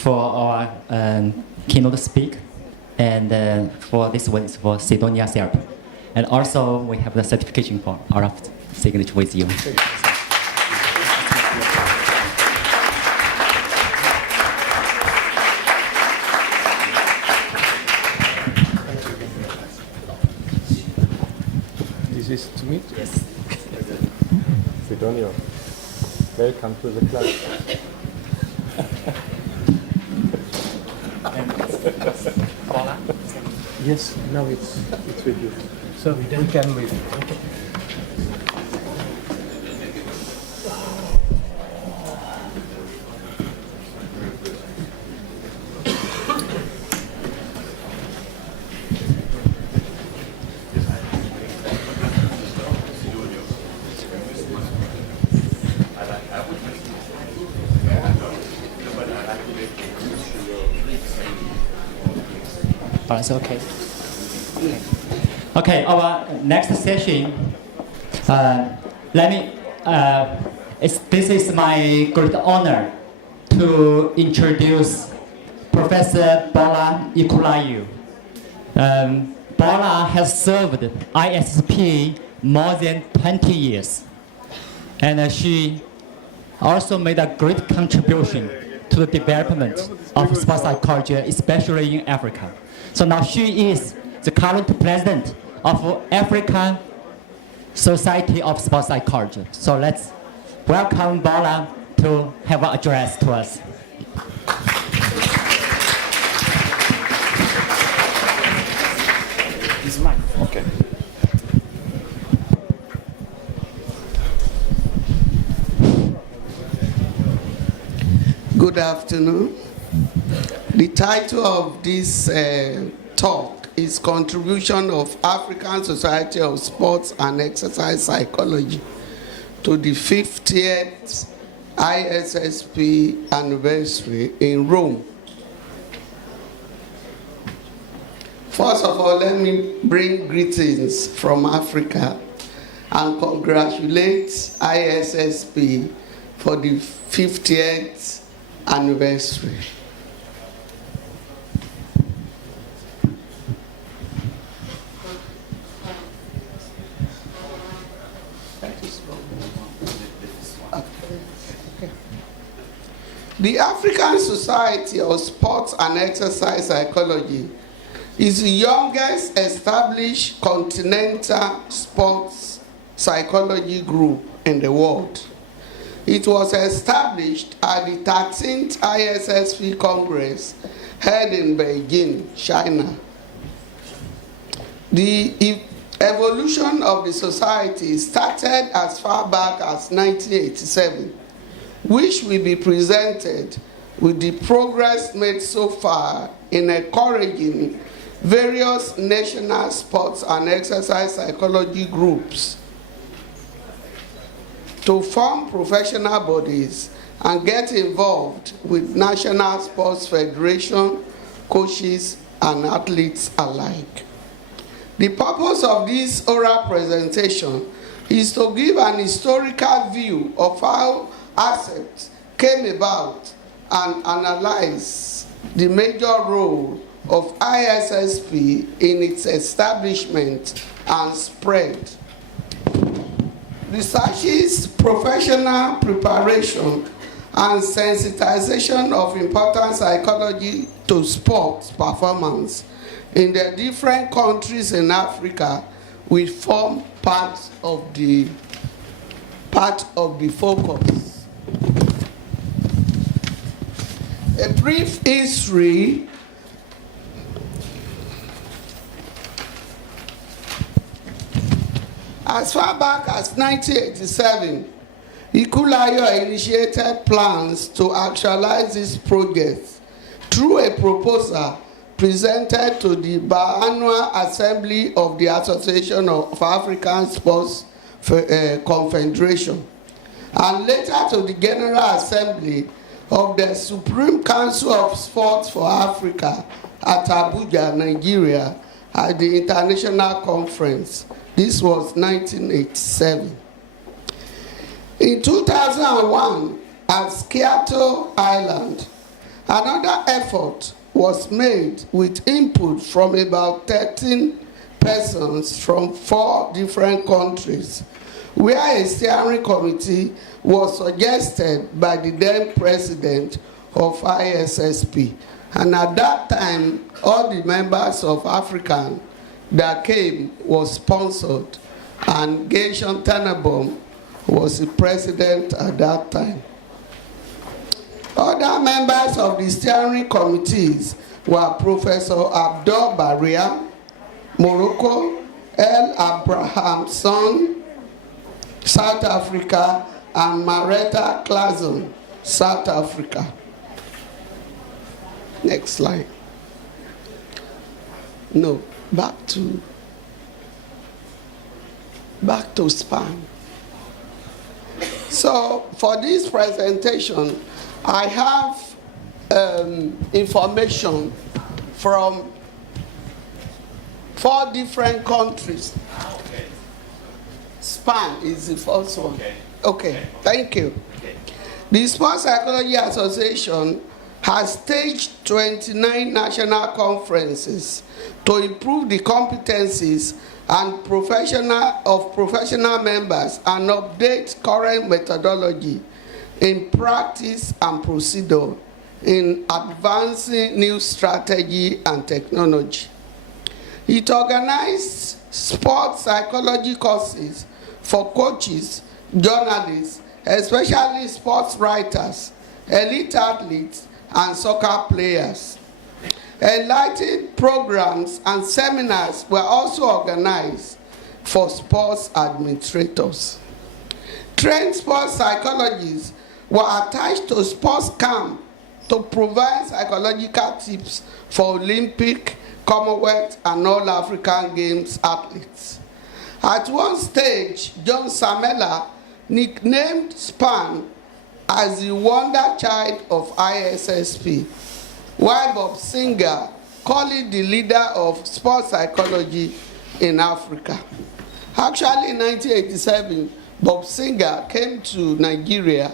for our keynote speak, and for this one is for Sidonia Serp. And also we have the certification for our signature with you. This is to meet? Yes. Sidonia, welcome to the club. Yes, now it's with you. So we can wait. Okay. It's okay. Okay, our next session. This is my great honor to introduce Professor Bola Ikulayu. Bola has served ISSP more than 20 years, and she also made a great contribution to the development of sports psychology, especially in Africa. So now she is the current president of African Society of Sports Psychology. So let's welcome Bola to have an address to us. This is mine. Okay. Good afternoon. The title of this talk is Contribution of African Society of Sports and Exercise Psychology to the 50th ISSP anniversary in Rome. First of all, let me bring greetings from Africa and congratulate ISSP for the 50th anniversary. The African Society of Sports and Exercise Psychology is the youngest established continental sports psychology group in the world. It was established at the 13th ISSP Congress held in Beijing, China. The evolution of the society started as far back as 1987, which will be presented with the progress made so far in encouraging various national sports and exercise psychology groups to form professional bodies and get involved with national sports federation, coaches, and athletes alike. The purpose of this oral presentation is to give an historical view of how ASEPT came about and analyze the major role of ISSP in its establishment and spread. Researches, professional preparation, and sensitization of important psychology to sports performance in the different countries in Africa will form part of the focus. A brief history as far back as 1987, Ikulayo initiated plans to actualize this project through a proposal presented to the biannual assembly of the Association of African Sports Confederation, and later to the General Assembly of the Supreme Council of Sports for Africa at Abuja, Nigeria, at the International Conference. This was 1987. In 2001, at Skiato Island, Another effort was made with input from about 13 persons from 4 different countries, where a steering committee was suggested by the then president of ISSP. And at that time, all the members of African that came was sponsored, and Gershom Tannenbaum was the president at that time. Other members of the steering committees were Professor Abdul Baria, Morocco, L. Abrahamson, South Africa, and Maretta Claassen, South Africa. Next slide. No, back to SPAN. So for this presentation, I have information from 4 different countries. Okay. SPAN is the first one. Okay. Okay, thank you. Okay. The Sports Psychology Association has staged 29 national conferences to improve the competencies and professional members and update current methodology in practice and procedure in advancing new strategy and technology. It organized sports psychology courses for coaches, journalists, especially sports writers, elite athletes, and soccer players. Enlightened programs and seminars were also organized for sports administrators. Trained sports psychologists were attached to sports camp to provide psychological tips for Olympic, Commonwealth, and all African Games athletes. At one stage, John Samela nicknamed SPAN as the wonder child of ISSP, while Bob Singer called it the leader of sports psychology in Africa. Actually, in 1987, Bob Singer came to Nigeria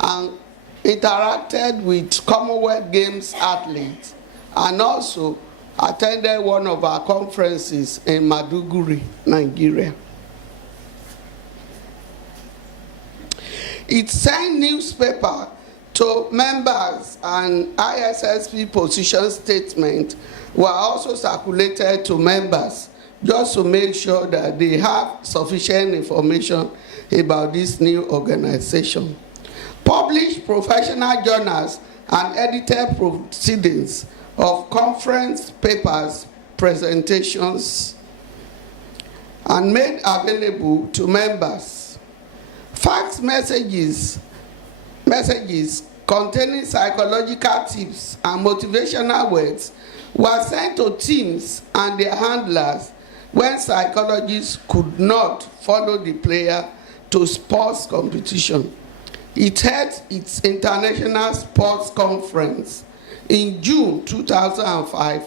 and interacted with Commonwealth Games athletes and also attended one of our conferences in Maduguri, Nigeria. It sent newspaper to members, and ISSP position statement were also circulated to members just to make sure that they have sufficient information about this new organization. Published professional journals and edited proceedings of conference papers, presentations, and made available to members. Fax messages containing psychological tips and motivational words were sent to teams and their handlers when psychologists could not follow the player to sports competition. It held its international sports conference in June 2005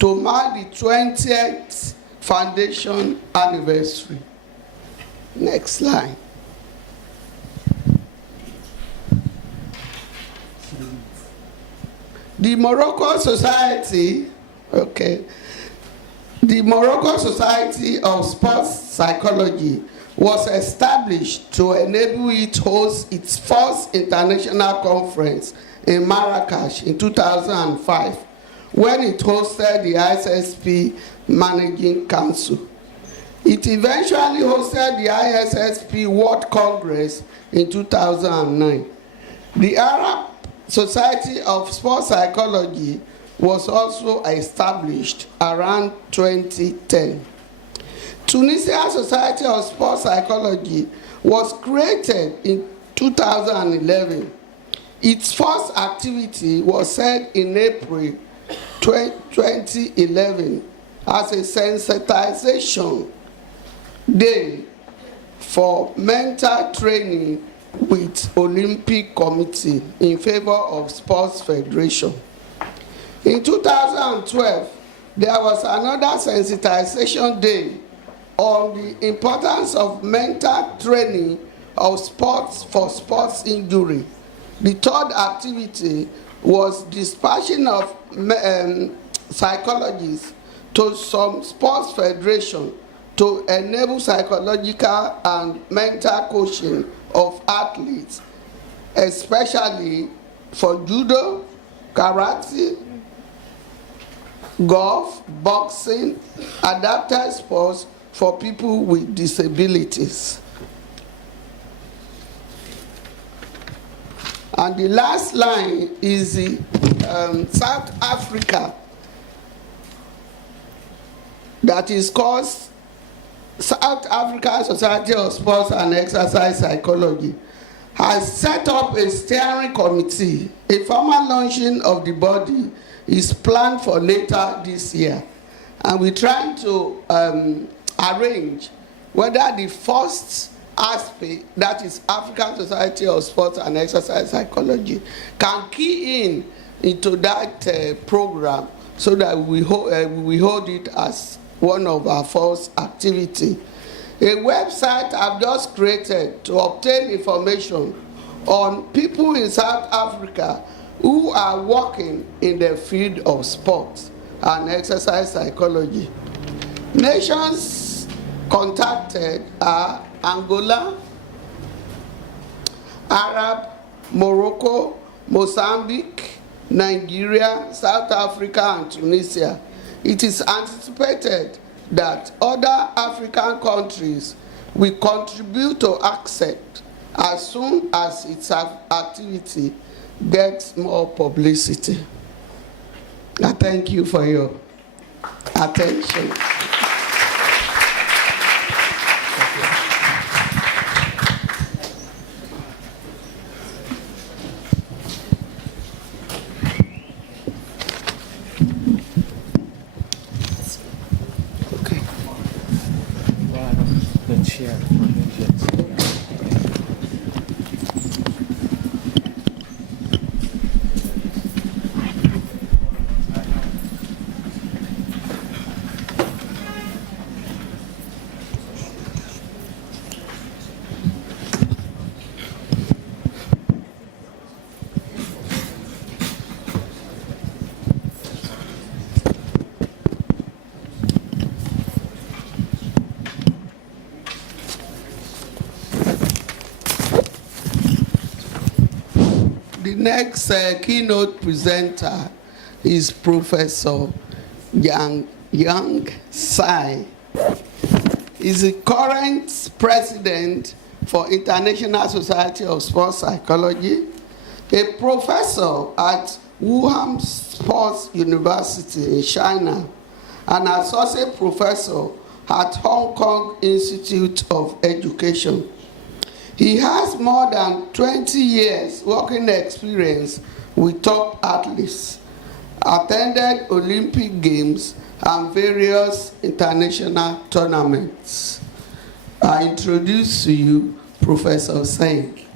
to mark the 20th foundation anniversary. Next slide. The Morocco Society, the Morocco Society of Sports Psychology was established to enable it to host its first international conference in Marrakesh in 2005, when it hosted the ISSP Managing Council. It eventually hosted the ISSP World Congress in 2009. The Arab Society of Sports Psychology was also established around 2010. Tunisia Society of Sports Psychology was created in 2011. Its first activity was held in April 2011 as a sensitization day for mental training with Olympic Committee in favor of Sports Federation. In 2012, there was another sensitization day on the importance of mental training of sports for sports injury. The third activity was dispatching of psychologists to some sports federation to enable psychological and mental coaching of athletes, especially for judo, karate, golf, boxing, adapted sports for people with disabilities. And the last line is the South Africa, that is called South African Society of Sports and Exercise Psychology, has set up a steering committee. A formal launching of the body is planned for later this year. And we're trying to arrange whether the first aspect, that is African Society of Sports and Exercise Psychology, can key in into that program so that we hold it as one of our first activity. A website I've just created to obtain information on people in South Africa who are working in the field of sports and exercise psychology. Nations contacted are Angola, Arab, Morocco, Mozambique, Nigeria, South Africa, and Tunisia. It is anticipated that other African countries will contribute to ACCEPT as soon as its activity gets more publicity. I thank you for your attention. The chair. The next keynote presenter is Professor Yang Tsai. He's the current president for International Society of Sports Psychology, a professor at Wuhan Sports University in China, an associate professor at Hong Kong Institute of Education. He has more than 20 years working experience with top athletes, attended Olympic Games and various international tournaments. I introduce to you Professor Tsai.